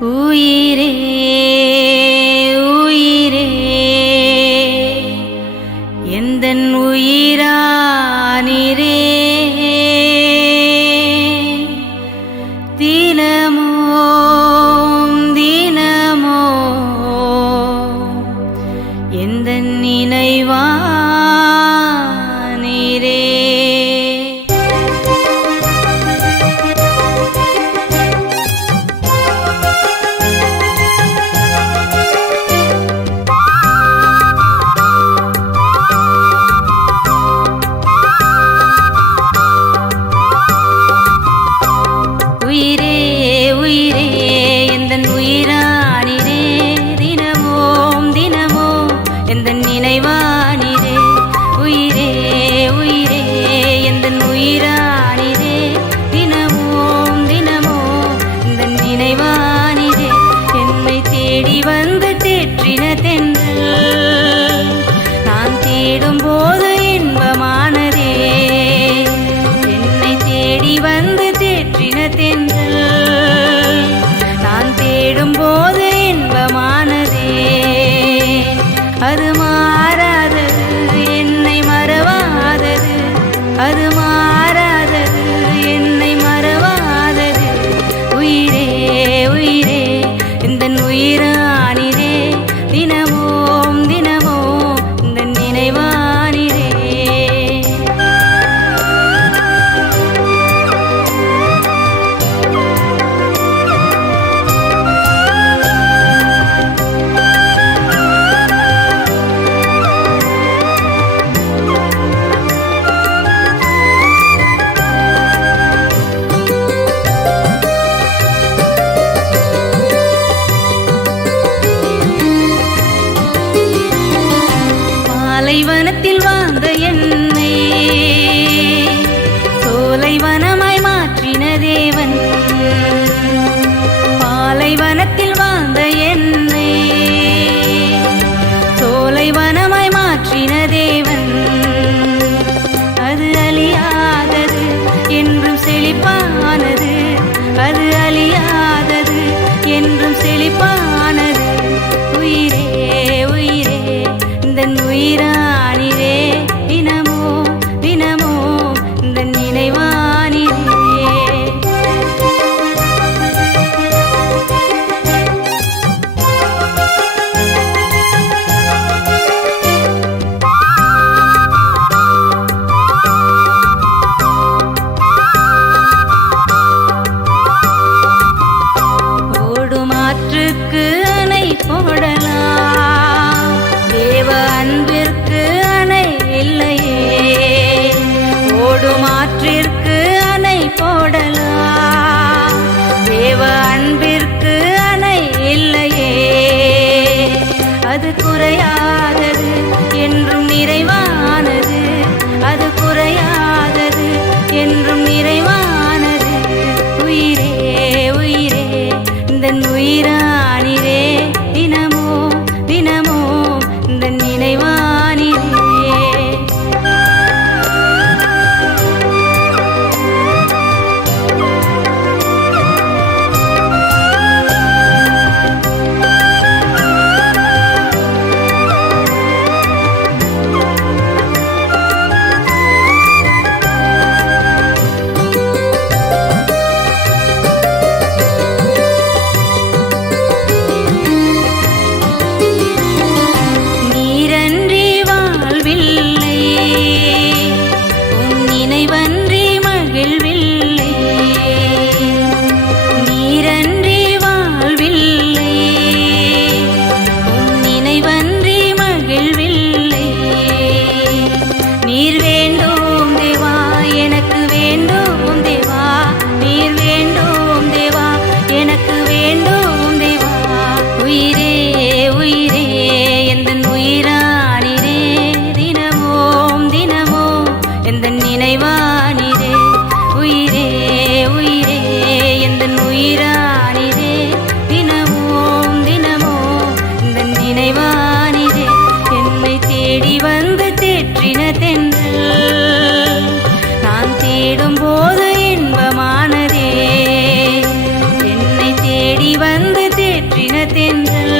உயிரே உயிரே. எந்த உயிரானிரே. தினமோ தினமோ எந்த நினைவா வந்து தேற்றின தென் சோலை வனத்தில் வாழ்ந்த என்னை. சோலை வனமாய் மாற்றின தேவன் அது அழியாதது என்றும் செழிப்பானது. அது அழியாதது என்றும் செழிப்பானது. உயிரே உயிரே இந்த உயிரா எந்தன் நினைவானிரே. உயிரே உயிரே எந்தன் உயிரானிரே. தினமோம் தினமோ இந்த நினைவானிரே. என்னை தேடி வந்து தேற்றின தென்றல் நான் தேடும் போது இன்பமானதே. என்னை தேடி வந்து தேற்றின தென்றல்